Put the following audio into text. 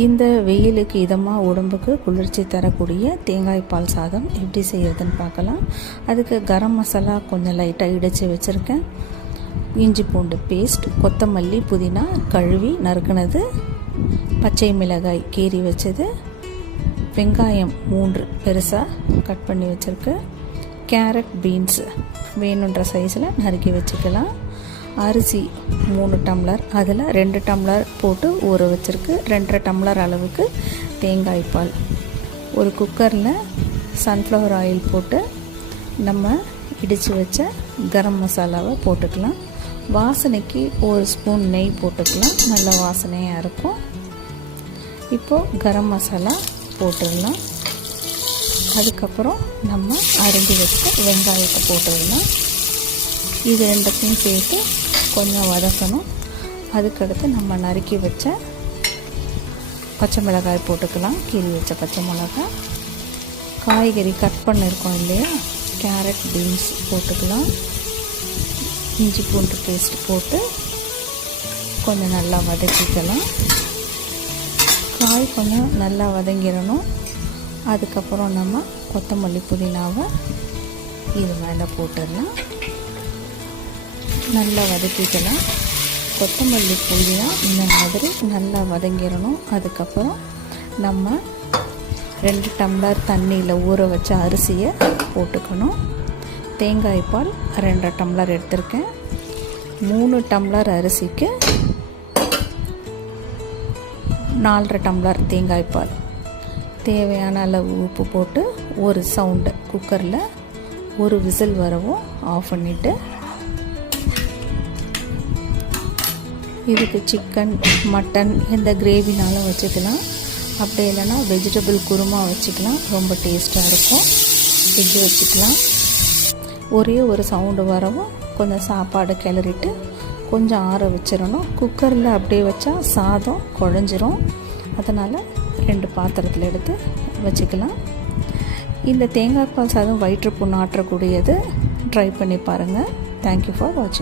இந்த வெயிலுக்கு இதமாக உடம்புக்கு குளிர்ச்சி தரக்கூடிய தேங்காய் பால் சாதம் எப்படி செய்கிறதுன்னு பார்க்கலாம். அதுக்கு கரம் மசாலா கொஞ்சம் லைட்டாக இடித்து வச்சுருக்கேன். இஞ்சி பூண்டு பேஸ்ட், கொத்தமல்லி, புதினா கழுவி நறுக்குனது, பச்சை மிளகாய் கீறி வச்சது, வெங்காயம் 3 பெருசாக கட் பண்ணி வச்சுருக்கு, கேரட் பீன்ஸ் வேணுன்ற சைஸில் நறுக்கி வச்சுக்கலாம். அரிசி 3 டம்ளர், அதில் 2 டம்ளர் போட்டு ஊற வச்சுருக்கு. 2.5 டம்ளர் அளவுக்கு தேங்காய் பால். ஒரு குக்கரில் சன்ஃப்ளவர் ஆயில் போட்டு நம்ம இடித்து வச்ச கரம் மசாலாவை போட்டுக்கலாம். வாசனைக்கு 1 ஸ்பூன் நெய் போட்டுக்கலாம், நல்ல வாசனையாக இருக்கும். இப்போது கரம் மசாலா போட்டுடலாம். அதுக்கப்புறம் நம்ம அரிஞ்சு வச்ச வெங்காயத்தை போட்டுடலாம். இது ரெண்டுத்தையும் சேர்த்து கொஞ்சம் வதக்கணும். அதுக்கடுத்து நம்ம நறுக்கி வச்ச பச்சை மிளகாய் போட்டுக்கலாம், கீறி வச்ச பச்சை மிளகாய். காய்கறி கட் பண்ணியிருக்கோம் இல்லையா, கேரட் பீன்ஸ் போட்டுக்கலாம். இஞ்சி பூண்டு பேஸ்ட் போட்டு கொஞ்சம் நல்லா வதக்கிக்கலாம். காய் கொஞ்சம் நல்லா வதங்கிடணும். அதுக்கப்புறம் நம்ம கொத்தமல்லி புதினாவை இது மேலே போட்டுடலாம், நல்லா வதக்கிக்கலாம். கொத்தமல்லி புதினா இந்த மாதிரி நல்லா வதங்கிடணும். அதுக்கப்புறம் நம்ம 2 டம்ளர் தண்ணியில் ஊற வச்ச அரிசியை போட்டுக்கணும். தேங்காய் பால் 2 டம்ளர் எடுத்திருக்கேன். 3 டம்ளர் அரிசிக்கு 4.5 டம்ளர் தேங்காய் பால். தேவையான அளவு உப்பு போட்டு ஒரு சவுண்டு குக்கரில் 1 விசில் வரவும் ஆஃப் பண்ணிவிட்டு, இதுக்கு சிக்கன், மட்டன் எந்த கிரேவினாலும் வச்சுக்கலாம். அப்படி இல்லைன்னா வெஜிடபிள் குருமா வச்சுக்கலாம், ரொம்ப டேஸ்ட்டாக இருக்கும். எக்கு வச்சுக்கலாம். ஒரே ஒரு சவுண்டு வரவும் கொஞ்சம் சாப்பாடு கிளறிட்டு கொஞ்சம் ஆற வச்சிடணும். குக்கரில் அப்படியே வச்சா சாதம் குழஞ்சிரும். அதனால் 2 பாத்திரத்தில் எடுத்து வச்சுக்கலாம். இந்த தேங்காய் பால் சாதம் வயிற்றுப்புண் ஆற்றக்கூடியது. ட்ரை பண்ணி பாருங்கள். தேங்க்யூ ஃபார் வாட்சிங்.